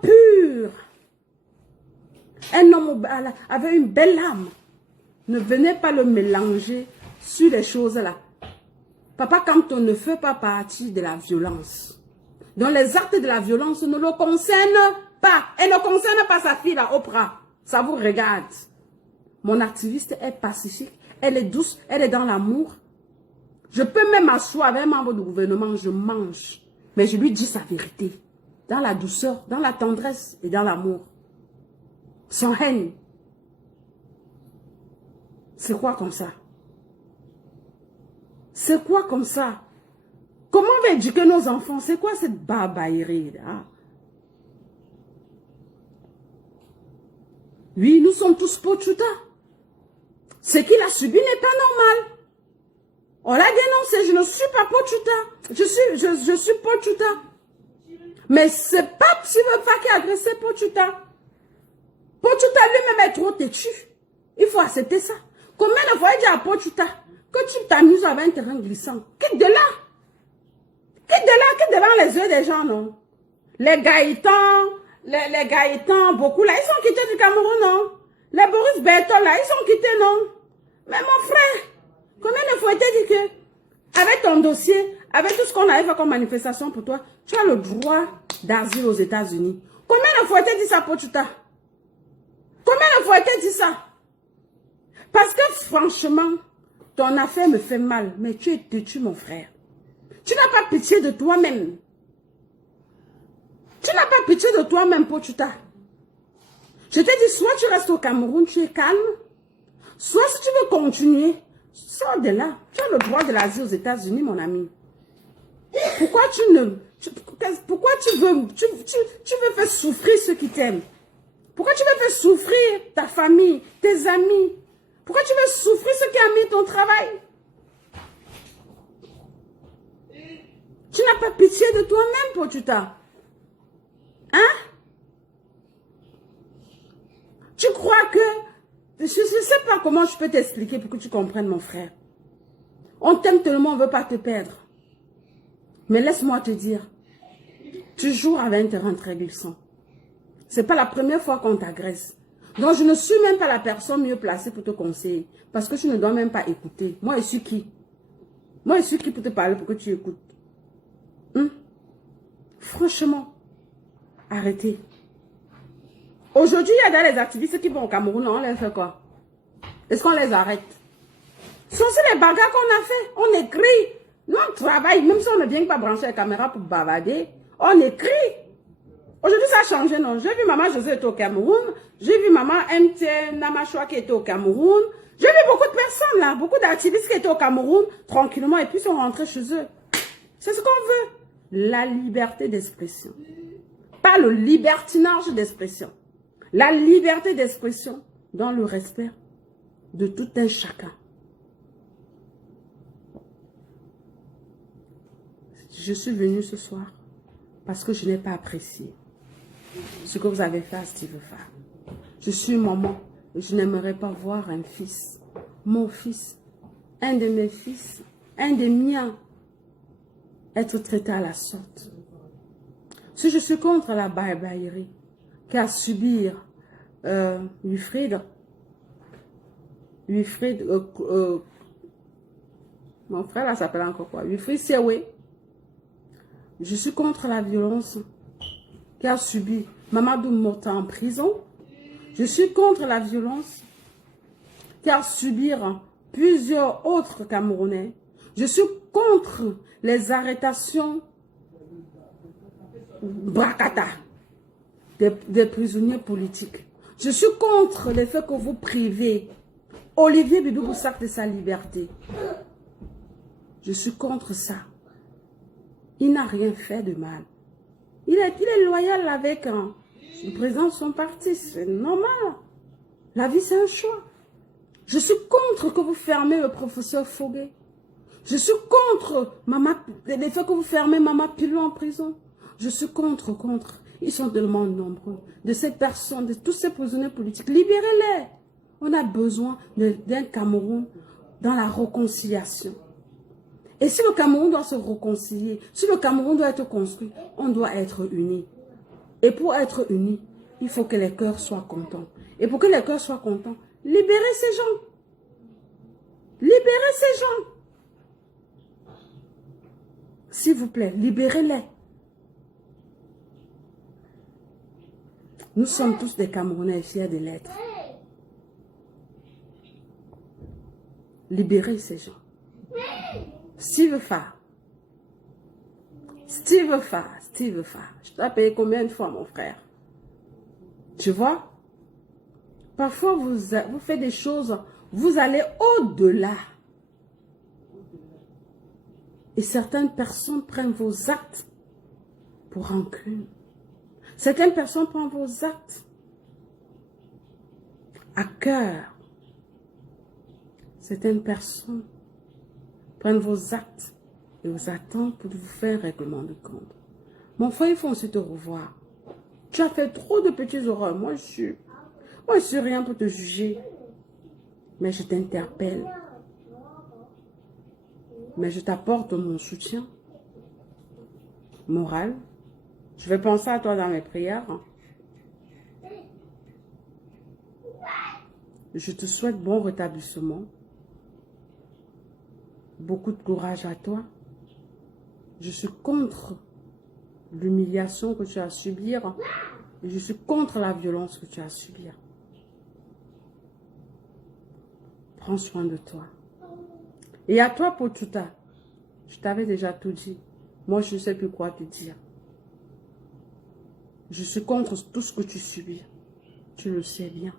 pur, un homme avec une belle âme, ne venez pas le mélanger sur les choses là. Papa, quand on ne fait pas partie de la violence, donc les actes de la violence ne le concernent pas. Et ne concernent pas sa fille là, Oprah. Ça vous regarde. Mon activiste est pacifique, elle est douce, elle est dans l'amour. Je peux même m'asseoir avec un membre du gouvernement, je mange. Mais je lui dis sa vérité. Dans la douceur, dans la tendresse et dans l'amour. Sans haine. C'est quoi comme ça? C'est quoi comme ça? Comment on va éduquer nos enfants? C'est quoi cette barbarie là? Oui, nous sommes tous Pochuta. Ce qu'il a subi n'est pas normal. On l'a dénoncé, je ne suis pas Pochuta. Je suis Pochuta. Mais c'est pas Tsivefa qui a agressé Pochuta. Pochuta lui-même est trop têtu. Il faut accepter ça. Combien de fois il dit à Pochuta que tu t'amuses avec un terrain glissant? Quitte de là. Quitte de là, quitte devant les yeux des gens, non? Les Gaëtans, beaucoup là, ils sont quittés du Cameroun, non? Les Boris Bertol là, ils sont quittés, non? Mais mon frère, combien de fois il dit que, avec ton dossier, avec tout ce qu'on avait fait comme manifestation pour toi, tu as le droit d'asile aux États-Unis. Combien de fois il dit ça, Pochuta? Combien de fois il dit ça? Parce que franchement, ton affaire me fait mal, mais tu es têtu, mon frère. Tu n'as pas pitié de toi-même. Tu n'as pas pitié de toi-même, Pochuta. Je t'ai dit, soit tu restes au Cameroun, tu es calme, soit si tu veux continuer, sors de là. Tu as le droit de l'asile aux États-Unis, mon ami. Pourquoi pourquoi tu veux faire souffrir ceux qui t'aiment? Pourquoi tu veux faire souffrir ta famille, tes amis? Pourquoi tu veux souffrir ceux qui ont mis ton travail? Tu n'as pas pitié de toi-même, Potuta. Hein? Tu crois que... Je ne sais pas comment je peux t'expliquer pour que tu comprennes, mon frère. On t'aime tellement, on ne veut pas te perdre. Mais laisse-moi te dire, toujours avec un terrain très glissant. Ce n'est pas la première fois qu'on t'agresse. Donc, je ne suis même pas la personne mieux placée pour te conseiller. Parce que tu ne dois même pas écouter. Moi, je suis qui? Moi, je suis qui pour te parler pour que tu écoutes? Franchement, arrêtez. Aujourd'hui, il y a des activistes qui vont au Cameroun. On les fait quoi? Est-ce qu'on les arrête? Ce sont les bagarres qu'on a fait. On écrit. Nous, on travaille. Même si on ne vient pas brancher la caméra pour bavarder, on écrit. Aujourd'hui, ça a changé, non? J'ai vu maman José était au Cameroun. J'ai vu maman MTN Namachua qui était au Cameroun. J'ai vu beaucoup de personnes là, beaucoup d'activistes qui étaient au Cameroun, tranquillement, et puis sont rentrés chez eux. C'est ce qu'on veut. La liberté d'expression. Pas le libertinage d'expression. La liberté d'expression dans le respect de tout un chacun. Je suis venue ce soir parce que je n'ai pas apprécié ce que vous avez fait à Steve Farr. Je suis maman et je n'aimerais pas voir un fils, mon fils, un de mes fils, un des miens, être traité à la sorte. Si je suis contre la barbarie qu'a subi Wilfried, mon frère là s'appelle encore quoi? Wilfried Sewe. Je suis contre la violence qu'a subi Mamadou Mota en prison. Je suis contre la violence qu'a subi plusieurs autres Camerounais. Je suis contre les arrestations bracata des prisonniers politiques. Je suis contre le fait que vous privez Olivier Bidou-Boussak de sa liberté. Je suis contre ça. Il n'a rien fait de mal. Il est loyal avec le président de son parti. C'est normal. La vie, c'est un choix. Je suis contre que vous fermez le professeur Foguet. Je suis contre le fait que vous fermez Maman Pilou en prison. Je suis contre. Ils sont tellement nombreux. De ces personnes, de tous ces prisonniers politiques. Libérez-les. On a besoin d'un Cameroun dans la réconciliation. Et si le Cameroun doit se réconcilier, si le Cameroun doit être construit, on doit être unis. Et pour être unis, il faut que les cœurs soient contents. Et pour que les cœurs soient contents, libérez ces gens. Libérez ces gens. S'il vous plaît, libérez-les. Nous sommes tous des Camerounais fiers de l'être. Libérez ces gens. Steve Farr. Je t'ai payé combien de fois, mon frère? Tu vois? Parfois, vous faites des choses, vous allez au-delà. Et certaines personnes prennent vos actes pour rancune. Certaines personnes prennent vos actes à cœur. Certaines personnes prennent vos actes et vous attendent pour vous faire un règlement de compte. Mon frère, il faut aussi te revoir. Tu as fait trop de petites horreurs. Moi, je suis rien pour te juger. Mais je t'interpelle. Mais je t'apporte mon soutien moral. Je vais penser à toi dans mes prières. Je te souhaite bon rétablissement. Beaucoup de courage à toi. Je suis contre l'humiliation que tu as à subir. Et je suis contre la violence que tu as à subir. Prends soin de toi. Et à toi, Potuta, je t'avais déjà tout dit. Moi, je ne sais plus quoi te dire. Je suis contre tout ce que tu subis. Tu le sais bien.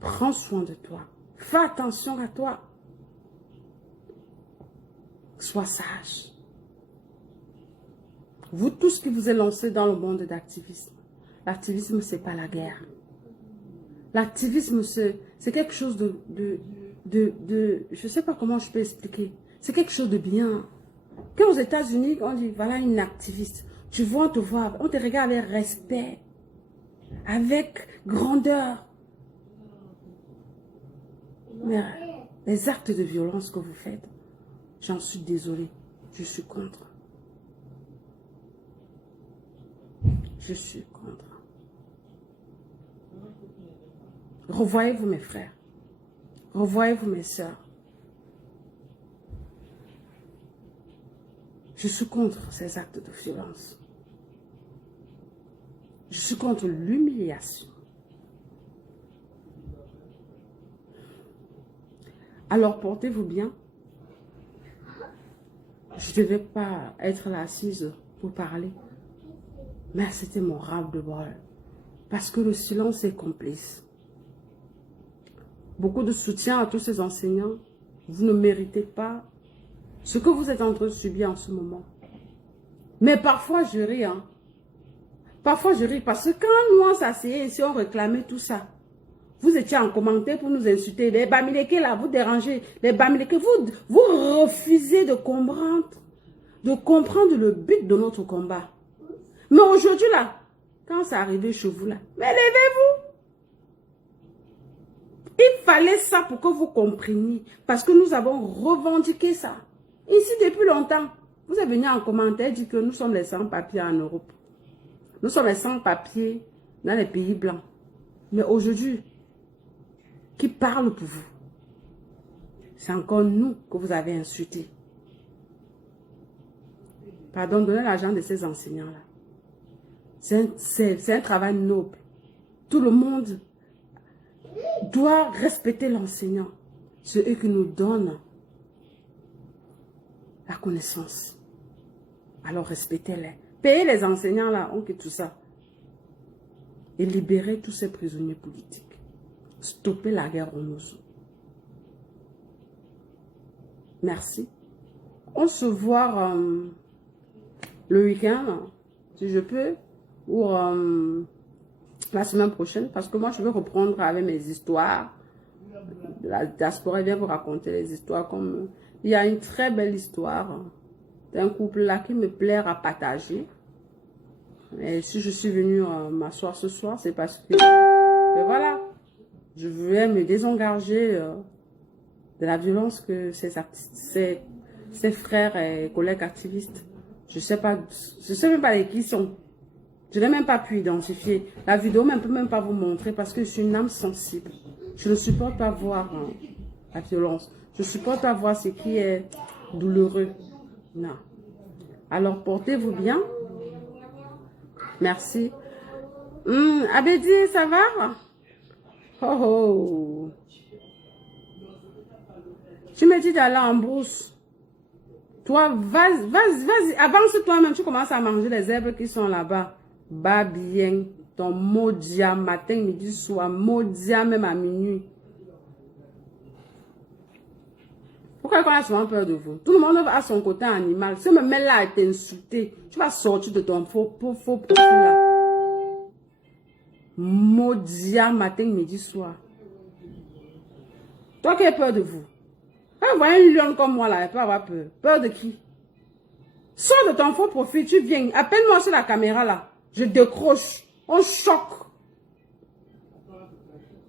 Prends soin de toi. Fais attention à toi. Sois sage. Vous tous qui vous êtes lancés dans le monde d'activisme, l'activisme, ce n'est pas la guerre. L'activisme, c'est quelque chose de je ne sais pas comment je peux expliquer. C'est quelque chose de bien. Quand aux États-Unis, on dit, voilà une activiste, tu vois, on te voit, on te regarde avec respect, avec grandeur. Mais les actes de violence que vous faites, j'en suis désolée, je suis contre. Je suis contre. Revoyez-vous mes frères. Revoyez-vous mes sœurs. Je suis contre ces actes de violence. Je suis contre l'humiliation. Alors portez-vous bien. Je ne devais pas être là assise pour parler. Mais c'était mon ras-le-bol. Parce que le silence est complice. Beaucoup de soutien à tous ces enseignants. Vous ne méritez pas ce que vous êtes en train de subir en ce moment. Mais parfois je ris. Hein. Parfois je ris parce que quand nous on s'asseyait ici, on réclamait tout ça. Vous étiez en commentaire pour nous insulter. Les Bamileke là, vous dérangez. Les Bamileke, vous refusez de comprendre le but de notre combat. Mais aujourd'hui là, quand c'est arrivé chez vous là, mais levez-vous. Il fallait ça pour que vous compreniez. Parce que nous avons revendiqué ça. Ici depuis longtemps. Vous êtes venu en commentaire dire que nous sommes les sans-papiers en Europe. Nous sommes les sans-papiers dans les pays blancs. Mais aujourd'hui, qui parle pour vous? C'est encore nous que vous avez insultés. Pardon, donnez l'argent de ces enseignants-là. C'est un travail noble. Tout le monde doit respecter l'enseignant. C'est eux qui nous donnent la connaissance. Alors respectez-les. Payez les enseignants là, on quitte tout ça. Et libérez tous ces prisonniers politiques. Stoppez la guerre au Mosul. Merci. On se voit le week-end, si je peux, ou la semaine prochaine, parce que moi je vais reprendre avec mes histoires. La diaspora vient vous raconter les histoires comme... Il y a une très belle histoire d'un couple là qui me plaît à partager. Et si je suis venue m'asseoir ce soir, c'est parce que... Mais voilà, je vais me désengager de la violence que ces frères et collègues activistes, je sais même pas les qui sont. Je n'ai même pas pu identifier. La vidéo ne peut même pas vous montrer parce que je suis une âme sensible. Je ne supporte pas voir la violence. Je ne supporte pas voir ce qui est douloureux. Non. Alors, portez-vous bien. Merci. Abedi, ça va? Oh oh. Tu me dis d'aller en brousse. Toi, vas-y, avance toi-même. Tu commences à manger les herbes qui sont là-bas. Bas bien. Ton maudit matin, midi, soir. Maudit même à minuit. Pourquoi on a souvent peur de vous? Tout le monde a son côté animal. Si on me met là à t'insulter, tu vas sortir de ton faux profil là. Maudit matin, midi, soir. Toi qui as peur de vous. Quand vous voyez une lionne comme moi là, elle peut avoir peur. Peur de qui? Sors de ton faux profil, tu viens. Appelle-moi sur la caméra là. Je décroche. On choque.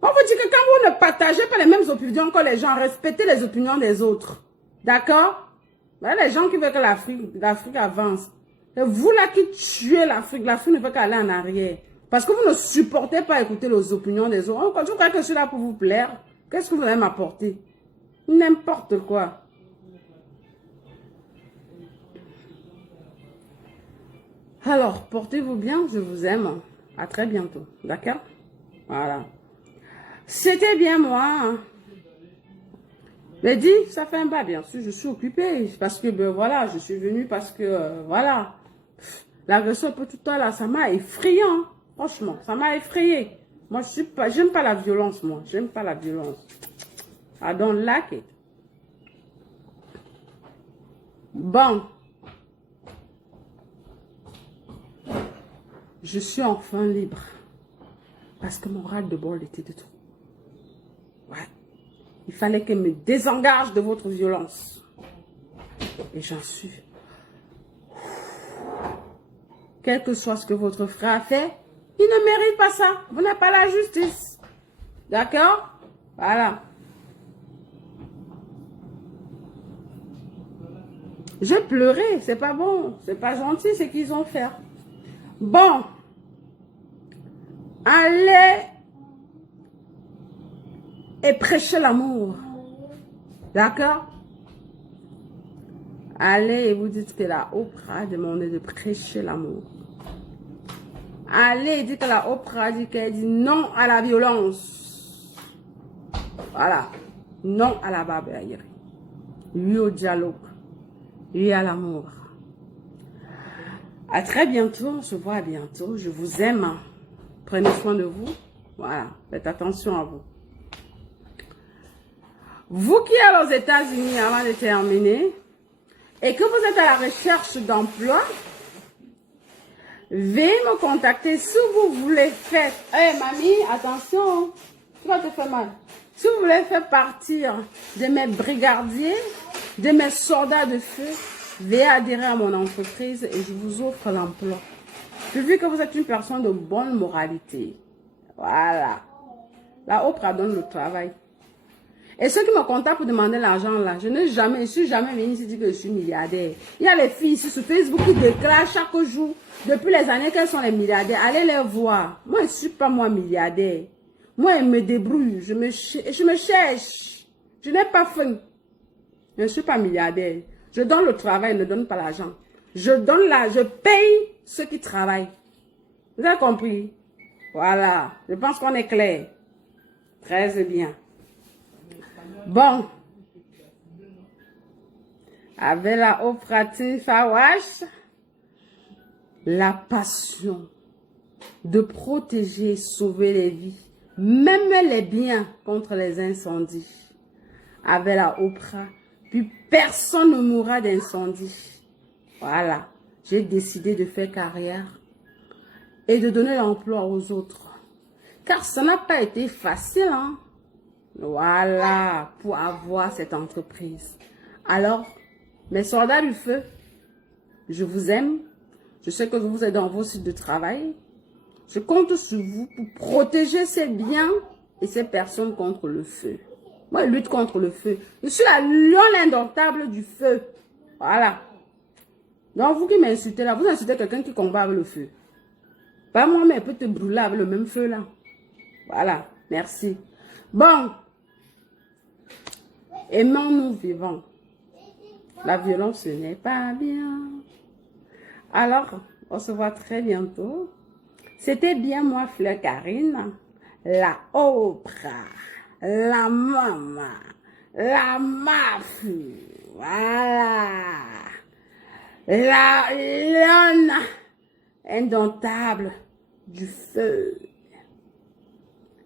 On vous dit que quand vous ne partagez pas les mêmes opinions que les gens, respectez les opinions des autres. D'accord? Les gens qui veulent que l'Afrique avance. Et vous là qui tuez l'Afrique ne veut qu'aller en arrière. Parce que vous ne supportez pas écouter les opinions des autres. Quand je crois que je suis là pour vous plaire, qu'est-ce que vous allez m'apporter? N'importe quoi. Alors, portez-vous bien, je vous aime. À très bientôt. D'accord? Voilà. C'était bien moi. Mais dis, ça fait un bas, bien sûr, je suis occupée. Parce que, ben voilà, je suis venue parce que, voilà. L'agression pour tout à l'heure, ça m'a effrayé. Hein. Franchement, ça m'a effrayé. Moi, j'aime pas la violence, moi. J'aime pas la violence. I don't like it. Bon. Je suis enfin libre. Parce que mon ras-le-bol était de trop. Ouais. Il fallait qu'elle me désengage de votre violence. Et j'en suis. Quel que soit ce que votre frère a fait, il ne mérite pas ça. Vous n'avez pas la justice. D'accord? Voilà. J'ai pleuré. C'est pas bon. C'est pas gentil ce qu'ils ont fait. Bon. Allez et prêchez l'amour. D'accord? Allez et vous dites que la Oprah a demandé de prêcher l'amour. Allez et dites que la Oprah dit qu'elle dit non à la violence. Voilà. Non à la barbarie. Oui au dialogue. Oui à l'amour. À très bientôt. On se voit bientôt. Je vous aime. Prenez soin de vous. Voilà. Faites attention à vous. Vous qui êtes aux États-Unis avant de terminer et que vous êtes à la recherche d'emploi, veuillez me contacter si vous voulez faire. Hey mamie, attention, tu vas te faire mal. Si vous voulez faire partir de mes brigadiers, de mes soldats de feu, veuillez adhérer à mon entreprise et je vous offre l'emploi. J'ai vu que vous êtes une personne de bonne moralité. Voilà. La Oprah donne le travail. Et ceux qui me contactent pour demander l'argent là, je ne suis jamais venue ici dire que je suis milliardaire. Il y a les filles ici sur Facebook qui déclarent chaque jour, depuis les années qu'elles sont les milliardaires. Allez les voir. Moi, je ne suis pas moi milliardaire. Moi, je me débrouille, je me cherche. Je n'ai pas faim. Je ne suis pas milliardaire. Je donne le travail, je ne donne pas l'argent. Je paye ceux qui travaillent. Vous avez compris? Voilà. Je pense qu'on est clair. Très bien. Bon, avec la Oprah Fawash, la passion de protéger et sauver les vies, même les biens contre les incendies. Avec la Oprah, puis personne ne mourra d'incendie. Voilà, j'ai décidé de faire carrière et de donner l'emploi aux autres. Car ça n'a pas été facile, hein. Voilà, pour avoir cette entreprise. Alors, mes soldats du feu, je vous aime. Je sais que vous êtes dans vos sites de travail. Je compte sur vous pour protéger ces biens et ces personnes contre le feu. Moi, je lutte contre le feu. Je suis la lionne indomptable du feu. Voilà. Donc, vous qui m'insultez là, vous insultez quelqu'un qui combat avec le feu. Pas moi, mais elle peut te brûler avec le même feu là. Voilà, merci. Bon. Aimons-nous vivants. La violence, ce n'est pas bien. Alors, on se voit très bientôt. C'était bien moi, Fleur Karine, la Oprah, la maman, la mafie, voilà, la lionne indomptable du feu.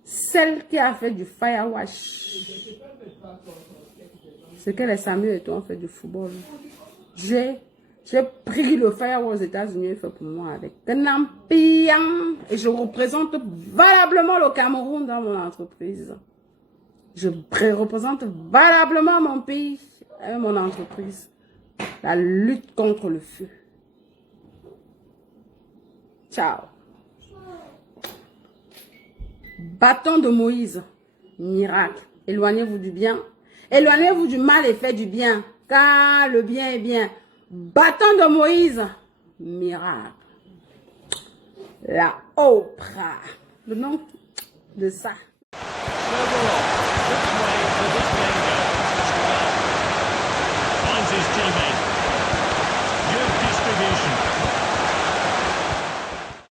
Celle qui a fait du firewash. C'est que les Samuel et toi ont fait du football. J'ai pris le firewash aux États-Unis et fait pour moi avec un empire. Et je représente valablement le Cameroun dans mon entreprise. Je représente valablement mon pays et mon entreprise. La lutte contre le feu. Ciao. Bâton de Moïse, miracle. Éloignez-vous du bien. Éloignez-vous du mal et faites du bien. Car le bien est bien. Bâton de Moïse, miracle. La Oprah. Le nom de ça.